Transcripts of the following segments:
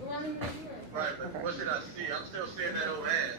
Right, but what should I see? I'm still seeing that old ad.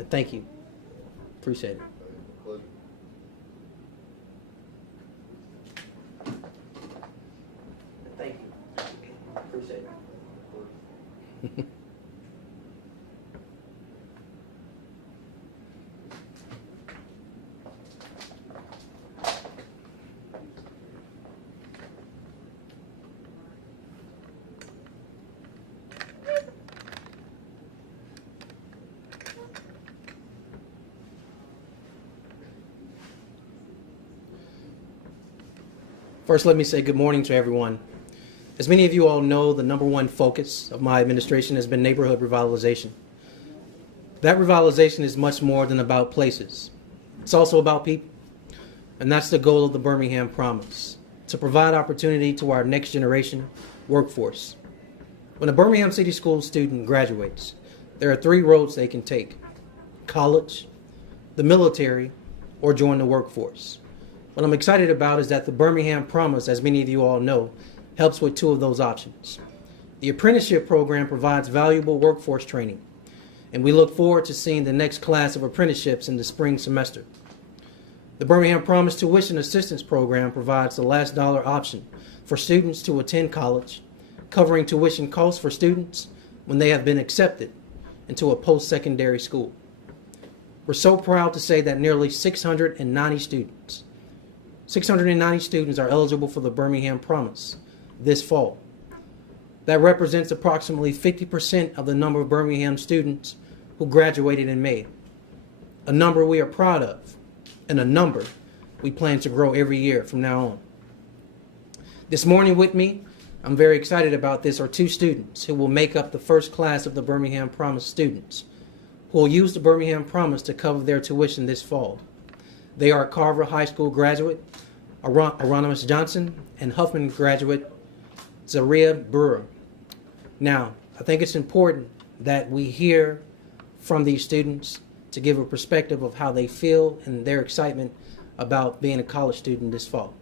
And thank you. Appreciate it. Thank you. Appreciate it. First, let me say good morning to everyone. As many of you all know, the number one focus of my administration has been neighborhood revitalization. That revitalization is much more than about places. It's also about people. And that's the goal of the Birmingham Promise, to provide opportunity to our next generation workforce. When a Birmingham City School student graduates, there are 3 roads they can take: college, the military, or join the workforce. What I'm excited about is that the Birmingham Promise, as many of you all know, helps with 2 of those options. The apprenticeship program provides valuable workforce training, and we look forward to seeing the next class of apprenticeships in the spring semester. The Birmingham Promise Tuition Assistance Program provides the last dollar option for students to attend college, covering tuition costs for students when they have been accepted into a post-secondary school. We're so proud to say that nearly 690 students are eligible for the Birmingham Promise this fall. That represents approximately 50% of the number of Birmingham students who graduated in May. A number we are proud of, and a number we plan to grow every year from now on. This morning with me, I'm very excited about this, are 2 students who will make up the first class of the Birmingham Promise students who will use the Birmingham Promise to cover their tuition this fall. They are Carver High School graduate Aronimus Johnson and Huffman graduate Zaria Brewer. Now, I think it's important that we hear from these students to give a perspective of how they feel and their excitement about being a college student this fall.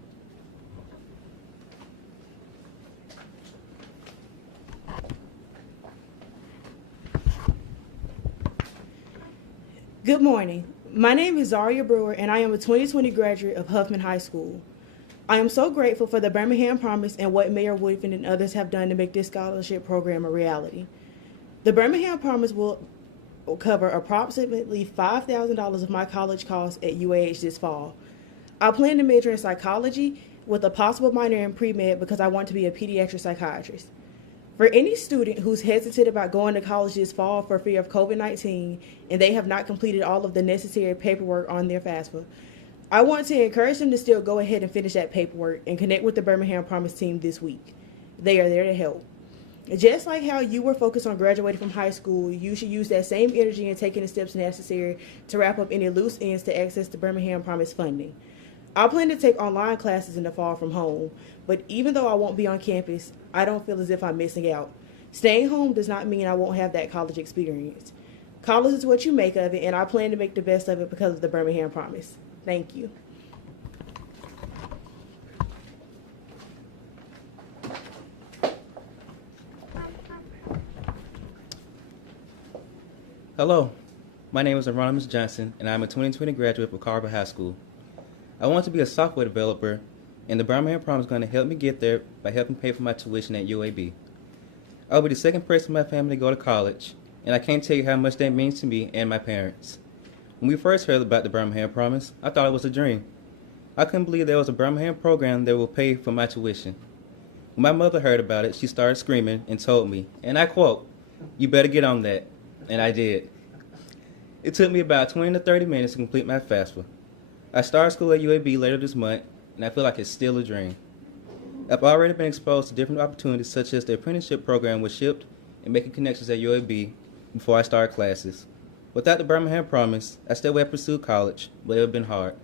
Good morning. My name is Zaria Brewer, and I am a 2020 graduate of Huffman High School. I am so grateful for the Birmingham Promise and what Mayor Woodfin and others have done to make this scholarship program a reality. The Birmingham Promise will cover approximately $5,000 of my college costs at UAH this fall. I plan to major in psychology with a possible minor in pre-med because I want to be a pediatric psychiatrist. For any student who's hesitant about going to college this fall for fear of COVID-19 and they have not completed all of the necessary paperwork on their FAFSA, I want to encourage them to still go ahead and finish that paperwork and connect with the Birmingham Promise team this week. They are there to help. Just like how you were focused on graduating from high school, you should use that same energy in taking the steps necessary to wrap up any loose ends to access the Birmingham Promise funding. I plan to take online classes in the fall from home, but even though I won't be on campus, I don't feel as if I'm missing out. Staying home does not mean I won't have that college experience. College is what you make of it, and I plan to make the best of it because of the Birmingham Promise. Thank you. Hello, my name is Aronimus Johnson, and I'm a 2020 graduate of Carver High School. I want to be a software developer, and the Birmingham Promise is going to help me get there by helping pay for my tuition at UAB. I'll be the second person in my family to go to college, and I can't tell you how much that means to me and my parents. When we first heard about the Birmingham Promise, I thought it was a dream. I couldn't believe there was a Birmingham program that will pay for my tuition. When my mother heard about it, she started screaming and told me, and I quote, "You better get on that." And I did. It took me about 20 to 30 minutes to complete my FAFSA. I start school at UAB later this month, and I feel like it's still a dream. I've already been exposed to different opportunities such as the apprenticeship program with Shipped and making connections at UAB before I start classes. Without the Birmingham Promise, I still would have pursued college, but it would have been hard.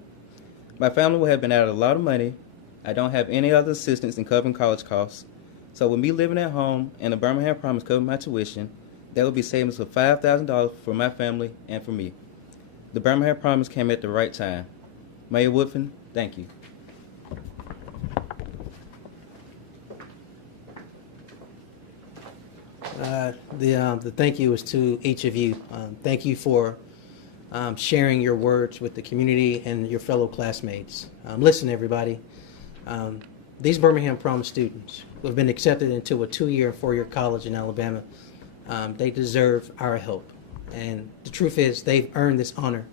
My family would have been out a lot of money. I don't have any other assistance in covering college costs. So with me living at home and the Birmingham Promise covering my tuition, that would be savings of $5,000 for my family and for me. The Birmingham Promise came at the right time. Mayor Woodfin, thank you. The thank you is to each of you. Thank you for sharing your words with the community and your fellow classmates. Listen, everybody, these Birmingham Promise students who have been accepted into a 2-year and 4-year college in Alabama, they deserve our help. And the truth is, they've earned this honor.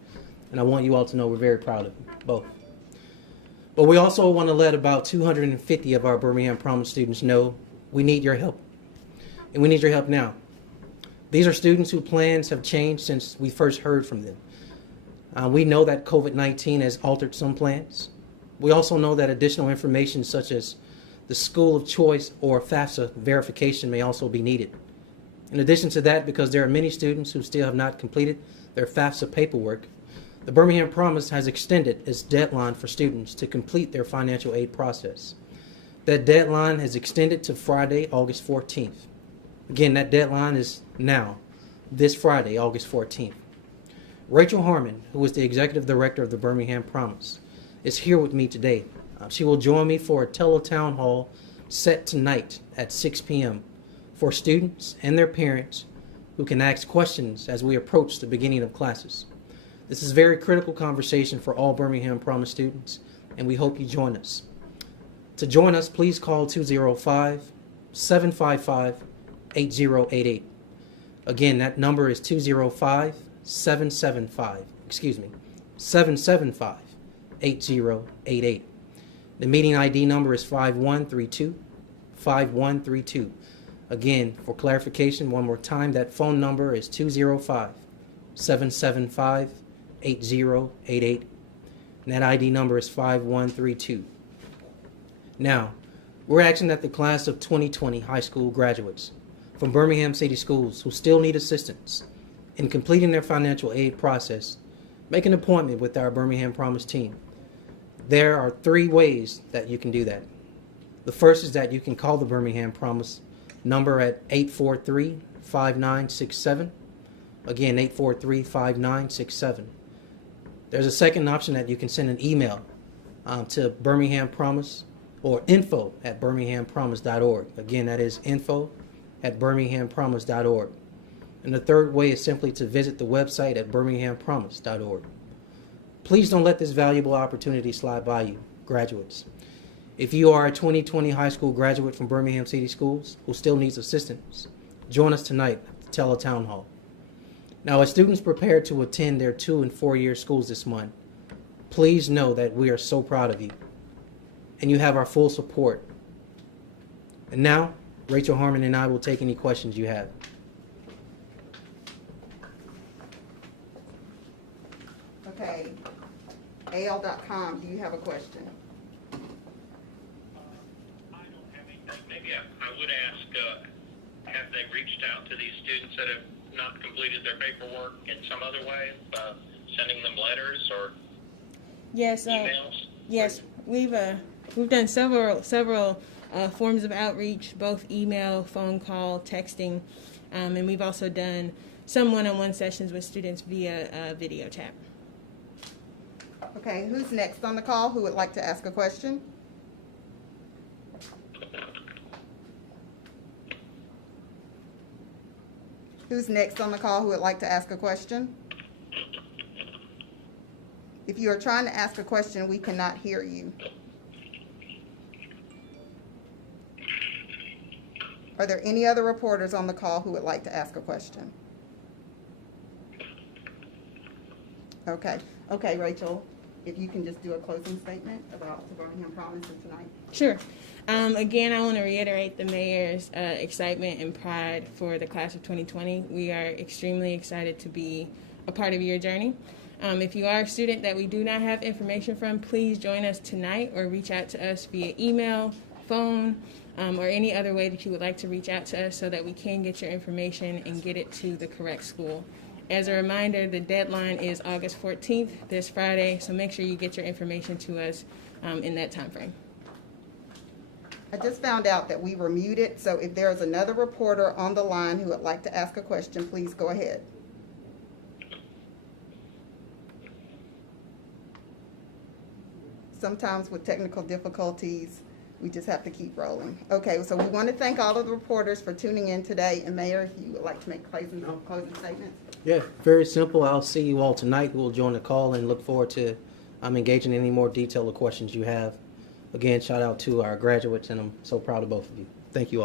And I want you all to know we're very proud of them, both. But we also want to let about 250 of our Birmingham Promise students know we need your help. And we need your help now. These are students whose plans have changed since we first heard from them. We know that COVID-19 has altered some plans. We also know that additional information such as the school of choice or FAFSA verification may also be needed. In addition to that, because there are many students who still have not completed their FAFSA paperwork, the Birmingham Promise has extended its deadline for students to complete their financial aid process. That deadline has extended to Friday, August 14th. Again, that deadline is now, this Friday, August 14th. Rachel Harmon, who is the Executive Director of the Birmingham Promise, is here with me today. She will join me for a tele-town hall set tonight at 6 p.m. for students and their parents who can ask questions as we approach the beginning of classes. This is a very critical conversation for all Birmingham Promise students, and we hope you join us. To join us, please call 205-755-8088. Again, that number is 775-8088. The meeting ID number is 5132. Again, for clarification, one more time, that phone number is 205-775-8088. And that ID number is 5132. Now, we're asking that the class of 2020 high school graduates from Birmingham City Schools who still need assistance in completing their financial aid process make an appointment with our Birmingham Promise team. There are 3 ways that you can do that. The first is that you can call the Birmingham Promise number at 843-5967. Again, 843-5967. There's a second option that you can send an email to Birmingham Promise or info@birminghampromise.org. Again, that is info@birminghampromise.org. And the third way is simply to visit the website at birminghampromise.org. Please don't let this valuable opportunity slide by you, graduates. If you are a 2020 high school graduate from Birmingham City Schools who still needs assistance, join us tonight at the Tele-Town Hall. Now, as students prepare to attend their 2- and 4-year schools this month, please know that we are so proud of you, and you have our full support. And now, Rachel Harmon and I will take any questions you have. Okay, AL.com, do you have a question? I don't have anything. Maybe I would ask, have they reached out to these students that have not completed their paperwork in some other way, sending them letters or Yes, emails? yes, we've done several forms of outreach, both email, phone call, texting, and we've also done some one-on-one sessions with students via video chat. Okay, who's next on the call who would like to ask a question? Who's next on the call who would like to ask a question? If you are trying to ask a question, we cannot hear you. Are there any other reporters on the call who would like to ask a question? Okay, Rachel, if you can just do a closing statement about the Birmingham Promise of tonight. Sure. Again, I want to reiterate the mayor's excitement and pride for the class of 2020. We are extremely excited to be a part of your journey. If you are a student that we do not have information from, please join us tonight or reach out to us via email, phone, or any other way that you would like to reach out to us so that we can get your information and get it to the correct school. As a reminder, the deadline is August 14th, this Friday, so make sure you get your information to us in that time frame. I just found out that we were muted, so if there is another reporter on the line who would like to ask a question, please go ahead. Sometimes with technical difficulties, we just have to keep rolling. Okay, so we want to thank all of the reporters for tuning in today. And Mayor, if you would like to make closing statements. Yeah, very simple. I'll see you all tonight. We'll join the call and look forward to engaging in any more detailed questions you have. Again, shout out to our graduates, and I'm so proud of both of you. Thank you all.